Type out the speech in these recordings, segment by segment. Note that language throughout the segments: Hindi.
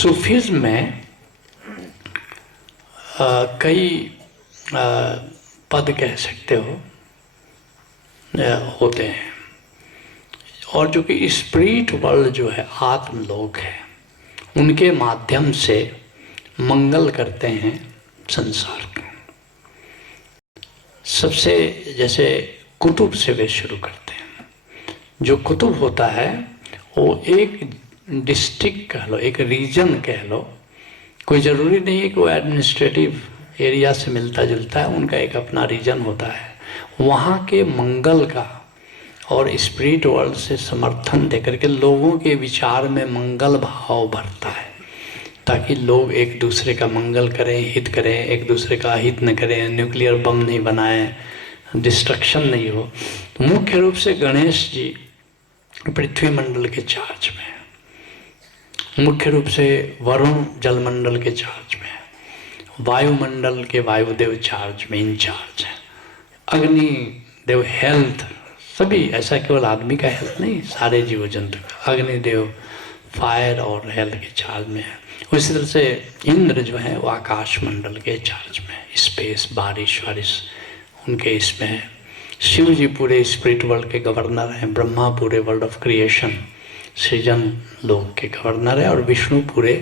सूफीज़्म में कई पद कह सकते हो होते हैं, और जो कि स्पिरिट वर्ल्ड जो है, आत्म लोक है, उनके माध्यम से मंगल करते हैं संसार का। सबसे जैसे कुतुब से वे शुरू करते हैं। जो कुतुब होता है वो एक डिस्ट्रिक्ट कह लो, एक रीजन कह लो, कोई ज़रूरी नहीं है कि वो एडमिनिस्ट्रेटिव एरिया से मिलता जुलता है, उनका एक अपना रीजन होता है। वहाँ के मंगल का और स्पिरिट वर्ल्ड से समर्थन देकर के लोगों के विचार में मंगल भाव भरता है, ताकि लोग एक दूसरे का मंगल करें, हित करें, एक दूसरे का हित न करें, न्यूक्लियर बम नहीं बनाएं, डिस्ट्रक्शन नहीं हो। तो मुख्य रूप से गणेश जी पृथ्वी मंडल के चार्ज में, मुख्य रूप से वरुण जलमंडल के चार्ज में, वायुमंडल के वायुदेव चार्ज में इंचार्ज है, अग्नि देव हेल्थ, सभी, ऐसा केवल आदमी का हेल्थ नहीं, सारे जीव जंतु का, अग्निदेव फायर और हेल्थ के चार्ज में है। उसी तरह से इंद्र जो है वो आकाश मंडल के चार्ज में, स्पेस, बारिश वारिश उनके इसमें है। शिव जी पूरे स्पिरिट वर्ल्ड के गवर्नर हैं, ब्रह्मा पूरे वर्ल्ड ऑफ क्रिएशन सृजन लोक के गवर्नर है, और विष्णु पूरे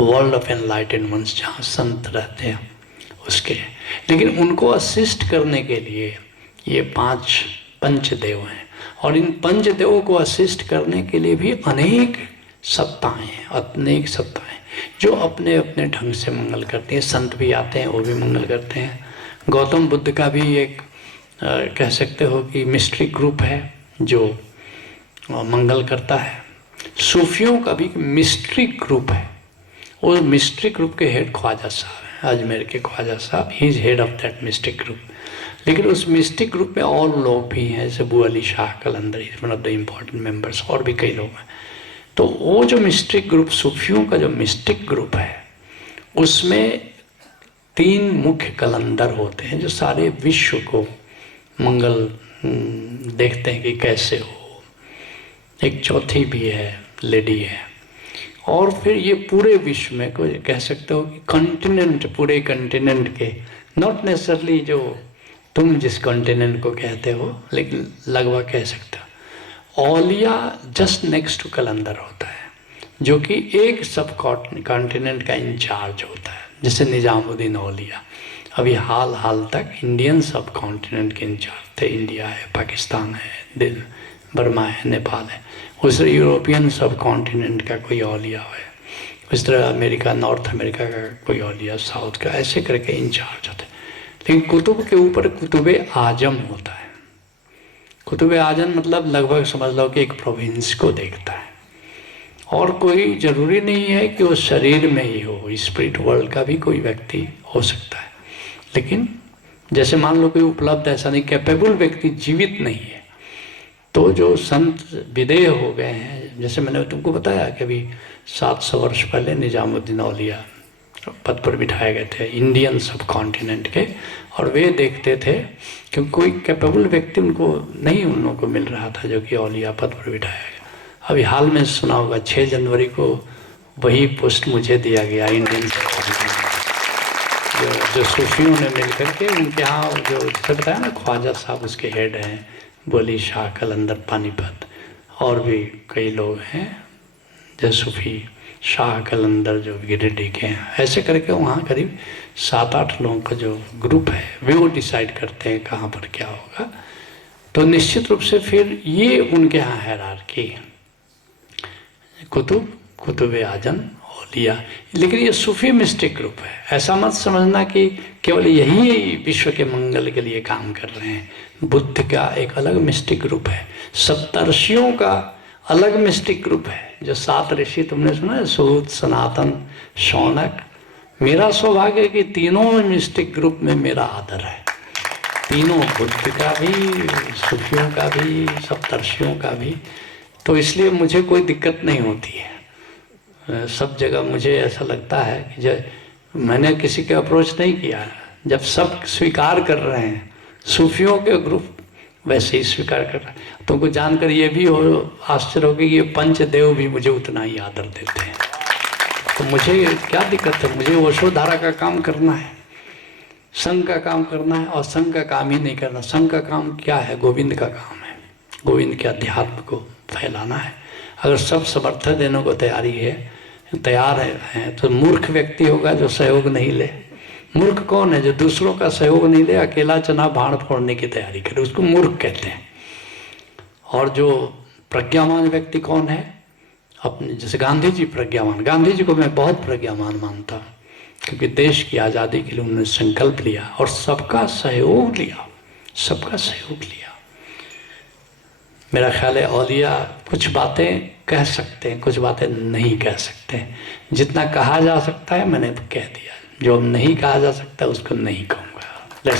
वर्ल्ड ऑफ एनलाइटेंड वंस जहाँ संत रहते हैं उसके। लेकिन उनको असिस्ट करने के लिए ये 5 पंचदेव हैं, और इन पंचदेवों को असिस्ट करने के लिए भी अनेक सत्ताएं हैं, अनेक सत्ताएं जो अपने अपने ढंग से मंगल करती हैं। संत भी आते हैं, वो भी मंगल करते हैं। गौतम बुद्ध का भी एक कह सकते हो कि मिस्ट्री ग्रुप है जो मंगल करता है। सूफियों का भी मिस्ट्री ग्रुप है, वो मिस्ट्री ग्रुप के हेड ख्वाजा साहब हैं, अजमेर के Khwaja Sahab, he is head of that mistake group. लेकिन उस मिस्टिक ग्रुप में और लोग भी हैं, जैसे Abu Ali Shah Qalandar is one of the important members, और भी कई लोग हैं। तो वो जो मिस्टिक ग्रुप, सूफियों का जो मिस्टिक ग्रुप है, उसमें 3 मुख्य कलंदर होते हैं जो सारे विश्व को मंगल देखते हैं कि कैसे हो। एक चौथी भी है, लेडी है। और फिर ये पूरे विश्व में कोई कह सकते हो कि कॉन्टिनेंट, पूरे कॉन्टिनेंट के, नॉट नेसेसरली जो तुम जिस कॉन्टिनेंट को कहते हो, लेकिन लगभग कह सकते हो। औलिया जस्ट नेक्स्ट टू कलंदर होता है, जो कि एक सब कॉन्टिनेंट का इंचार्ज होता है, जैसे निजामुद्दीन औलिया अभी हाल तक इंडियन सब कॉन्टिनेंट के इंचार्ज थे। इंडिया है, पाकिस्तान है, बर्मा है, नेपाल है। उस तरह यूरोपियन सब कॉन्टिनेंट का कोई औलिया है, उस तरह अमेरिका, नॉर्थ अमेरिका का कोई औलिया, साउथ का, ऐसे करके इंचार्ज होते हैं। लेकिन कुतुब के ऊपर कुतुब आजम होता है। कुतुब आजम मतलब लगभग समझ लो कि एक प्रोविंस को देखता है, और कोई ज़रूरी नहीं है कि वो शरीर में ही हो, स्पिरिट वर्ल्ड का भी कोई व्यक्ति हो सकता है। लेकिन जैसे मान लो कोई उपलब्ध, ऐसा नहीं, कैपेबल व्यक्ति जीवित नहीं है, तो जो संत विदेह हो गए हैं, जैसे मैंने तुमको बताया कि अभी 700 वर्ष पहले निजामुद्दीन औलिया पद पर बिठाए गए थे इंडियन सब कॉन्टिनेंट के, और वे देखते थे क्योंकि कोई कैपेबल व्यक्ति उनको नहीं, उन लोगों को मिल रहा था जो कि औलिया पद पर बिठाया गया। अभी हाल में सुना होगा 6 जनवरी को वही पोस्ट मुझे दिया गया, इंडियन जो सूफियों ने मिल करके उनके यहाँ, जो बताया ना ख्वाजा साहब उसके हेड हैं, बोली शाह कलंदर पानीपत, और भी कई लोग हैं जो सूफी, शाह कलंदर जो गिरिडीह के हैं, ऐसे करके वहाँ करीब 7-8 लोगों का जो ग्रुप है वे वो डिसाइड करते हैं कहाँ पर क्या होगा। तो निश्चित रूप से फिर ये उनके यहाँ हैरार्की, कुतुब आजम, औलिया। लेकिन ये सूफी मिस्टिक ग्रुप है, ऐसा मत समझना कि केवल यही विश्व के मंगल के लिए काम कर रहे हैं। बुद्ध का एक अलग मिस्टिक ग्रुप है, सप्तर्षियों का अलग मिस्टिक ग्रुप है, जो 7 ऋषि तुमने सुना है, सूत, सनातन, शौनक। मेरा सौभाग्य है कि तीनों मिस्टिक ग्रुप में मेरा आदर है, तीनों, बुद्ध का भी, सूफियों का भी, सप्तर्षियों का भी। तो इसलिए मुझे कोई दिक्कत नहीं होती है। सब जगह मुझे ऐसा लगता है कि जब मैंने किसी के अप्रोच नहीं किया, जब सब स्वीकार कर रहे हैं, सूफियों के ग्रुप वैसे ही स्वीकार कर रहे हैं, तुमको जानकर ये भी हो आश्चर्य होगी कि ये पंचदेव भी मुझे उतना ही आदर देते हैं। तो मुझे क्या दिक्कत है? मुझे वशोधारा का काम करना है, संघ का काम करना है, और संघ का काम ही नहीं करना। संघ का काम क्या है? गोविंद का काम है, गोविंद के अध्यात्म को फैलाना है। अगर सब समर्थन देने को तैयार है तो मूर्ख व्यक्ति होगा जो सहयोग नहीं ले। मूर्ख कौन है? जो दूसरों का सहयोग नहीं ले, अकेला चना भाड़ फोड़ने की तैयारी करे, उसको मूर्ख कहते हैं। और जो प्रज्ञावान व्यक्ति कौन है? अपने जैसे गांधी जी प्रज्ञावान, गांधी जी को मैं बहुत प्रज्ञावान मानता हूँ, क्योंकि देश की आज़ादी के लिए उन्होंने संकल्प लिया और सबका सहयोग लिया, सबका सहयोग लिया। मेरा ख्याल है औलिया कुछ बातें कह सकते हैं, कुछ बातें नहीं कह सकते। जितना कहा जा सकता है मैंने कह दिया, जो नहीं कहा जा सकता उसको नहीं कहूँगा।